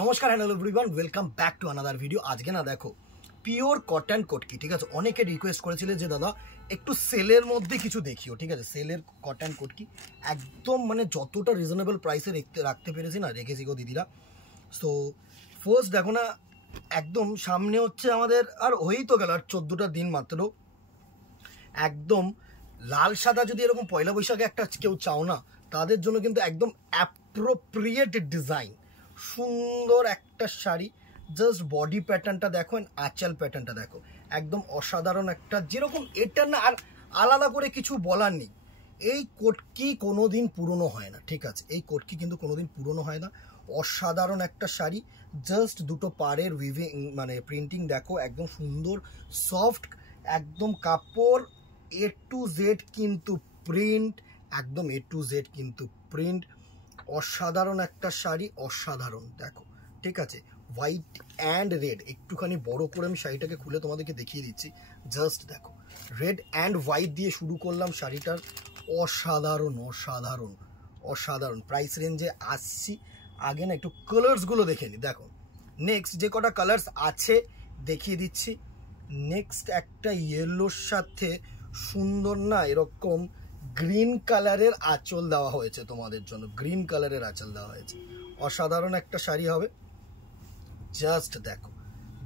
নমস্কার, hello everyone, welcome back to another video. আজকে না দেখো পিওর কটন কোটকি, ঠিক আছে। অনেকে রিকোয়েস্ট করেছিলে যে দাদা একটু সেলের মধ্যে কিছু দেখিও, ঠিক আছে। সেলের কটন কোটকি একদম মানে যতটা রিজনেবল প্রাইসে রাখতে পেরেছি না, রেখেছি গো দিদিরা। সো ফার্স্ট দেখো না, একদম সামনে হচ্ছে আমাদের আর হয়েই তো গেল আর 14টা দিন মাত্র। একদম লাল সাদা যদি এরকম পয়লা বৈশাখে একটা কেউ চাও না, তাদের জন্য কিন্তু একদম অ্যাপ্রোপ্রিয়েট ডিজাইন, সুন্দর একটা শাড়ি। জাস্ট বডি প্যাটার্নটা দেখো, আঁচল প্যাটার্নটা দেখো, একদম অসাধারণ একটা, যেরকম এটা না আর আলাদা করে কিছু বলার নেই। এই কোটকি কোনোদিন পুরনো হয় না, ঠিক আছে। এই কোটকি কিন্তু কোনোদিন পুরনো হয় না। অসাধারণ একটা শাড়ি, জাস্ট দুটো পাড়ের উইভিং মানে প্রিন্টিং দেখো, একদম সুন্দর সফট, একদম কাপড় A to Z কিন্তু প্রিন্ট, একদম A to Z কিন্তু প্রিন্ট। অসাধারণ একটা শাড়ি, অসাধারণ দেখো, ঠিক আছে। হোয়াইট অ্যান্ড রেড, একটুখানি বড় করে আমি শাড়িটাকে খুলে তোমাদেরকে দেখিয়ে দিচ্ছি। জাস্ট দেখো, রেড অ্যান্ড হোয়াইট দিয়ে শুরু করলাম শাড়িটার। অসাধারণ অসাধারণ অসাধারণ প্রাইস রেঞ্জে আসছি। আগে না একটু কালার্সগুলো দেখে নি। দেখো নেক্সট যে কটা কালার্স আছে দেখিয়ে দিচ্ছি। নেক্সট একটা ইয়েলোর সাথে সুন্দর না এরকম গ্রিন কালারের আঁচল দেওয়া হয়েছে তোমাদের জন্য, গ্রিন কালারের আঁচল দেওয়া হয়েছে। অসাধারণ একটা শাড়ি হবে। জাস্ট দেখো,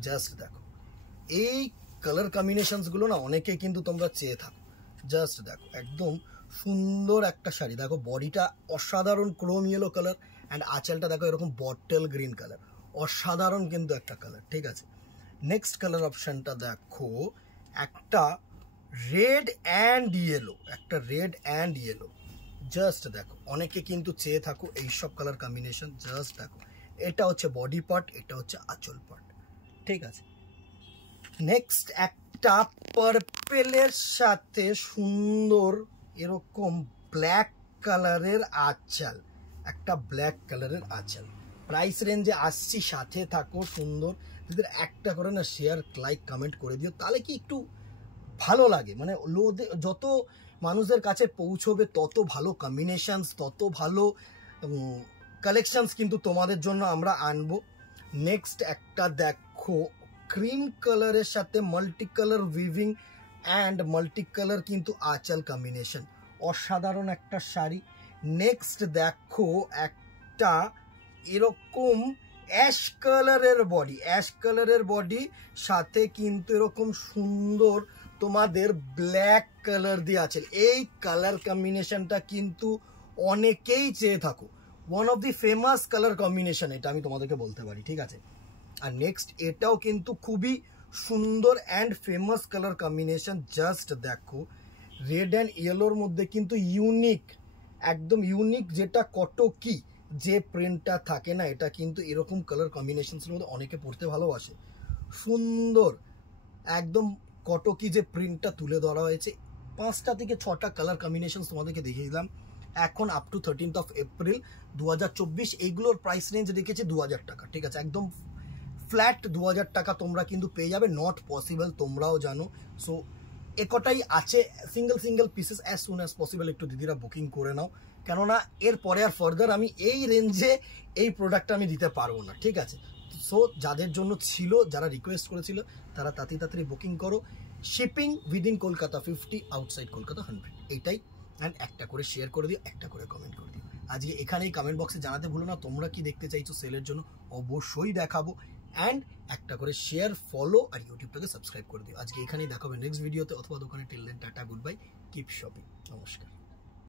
জাস্ট দেখো, এই কালার কম্বিনেশনসগুলো না অনেকে কিন্তু তোমরা চেয়ে থাকো। জাস্ট দেখো, একদম সুন্দর একটা শাড়ি। দেখো বডিটা অসাধারণ ক্রোম ইয়েলো কালার, অ্যান্ড আঁচলটা দেখো এরকম বটল গ্রিন কালার। অসাধারণ কিন্তু একটা কালার, ঠিক আছে। নেক্সট কালার অপশনটা দেখো, একটা রেড অ্যান্ড ইয়েলো, একটা রেড অ্যান্ড ইয়েলো। জাস্ট দেখো, অনেকে কিন্তু চেয়ে থাকো এইসব কালার কম্বিনেশন। জাস্ট দেখো, এটা হচ্ছে বডি পার্ট, এটা হচ্ছে আঁচল পার্ট, ঠিক আছে। নেক্সট একটা পার্পেলের সাথে সুন্দর এরকম ব্ল্যাক কালারের আঁচল, একটা ব্ল্যাক কালারের আঁচল। প্রাইস রেঞ্জে আসছি, সাথে থাকো। সুন্দর যদি একটা করে না শেয়ার লাইক কমেন্ট করে দিও, তাহলে কি একটু ভালো লাগে, মানে যত মানুষের কাছে পৌঁছবে তত ভালো কম্বিনেশনস, তত ভালো কালেকশনস কিন্তু তোমাদের জন্য আমরা আনবো। নেক্সট একটা দেখো, ক্রিম কালারের সাথে multi colour weaving and multi colour কিন্তু আঁচল কম্বিনেশন। অসাধারণ একটা শাড়ি। নেক্সট দেখো একটা এরকম অ্যাশ কালারের বডি, অ্যাশ কালারের বডি সাথে কিন্তু এরকম সুন্দর তোমাদের ব্ল্যাক কালার দিয়ে আছে। এই কালার কম্বিনেশনটা কিন্তু অনেকেই চেয়ে থাকো, one of the famous colour combination এটা আমি তোমাদেরকে বলতে পারি, ঠিক আছে। আর নেক্সট এটাও কিন্তু খুবই সুন্দর and famous colour combination. Just দেখো, রেড অ্যান্ড ইয়েলোর মধ্যে কিন্তু ইউনিক, একদম ইউনিক, যেটা কটকি যে প্রিন্টটা থাকে না, এটা কিন্তু এরকম কালার কম্বিনেশনসের মধ্যে অনেকে পড়তে ভালোবাসে। সুন্দর একদম কটকি যে প্রিন্টটা তুলে ধরা হয়েছে। 5টা থেকে 6টা কালার কম্বিনেশন তোমাদেরকে দেখিয়ে দিলাম। এখন আপ টু 13th এপ্রিল 2024 এইগুলোর প্রাইস রেঞ্জ রেখেছে 2000 টাকা, ঠিক আছে। একদম ফ্ল্যাট 2000 টাকা তোমরা কিন্তু পেয়ে যাবে। নট পসিবল, তোমরাও জানো। সো একটাই আছে, single single pieces as soon as possible একটু দিদিরা বুকিং করে নাও, কেননা এরপরে আর ফার্দার আমি এই রেঞ্জে এই প্রোডাক্টটা আমি দিতে পারবো না, ঠিক আছে। সো যাদের জন্য ছিল, যারা রিকোয়েস্ট করেছিল, তারা তাড়াতাড়ি বুকিং করো। Shipping within Kolkata 50, outside Kolkata 100, এইটাই। অ্যান্ড একটা করে শেয়ার করে দিও, একটা করে কমেন্ট করে দিও। আজকে এখানেই কমেন্ট বক্সে জানাতে ভুলো না তোমরা কি দেখতে চাইছো সেলের জন্য, অবশ্যই দেখাবো। অ্যান্ড একটা করে শেয়ার, ফলো আর ইউটিউবটাকে সাবস্ক্রাইব করে দিও। আজকে এখানেই দেখাবে নেক্সট ভিডিওতে অথবা দোকানে। Till then tata, goodbye, keep shopping, নমস্কার।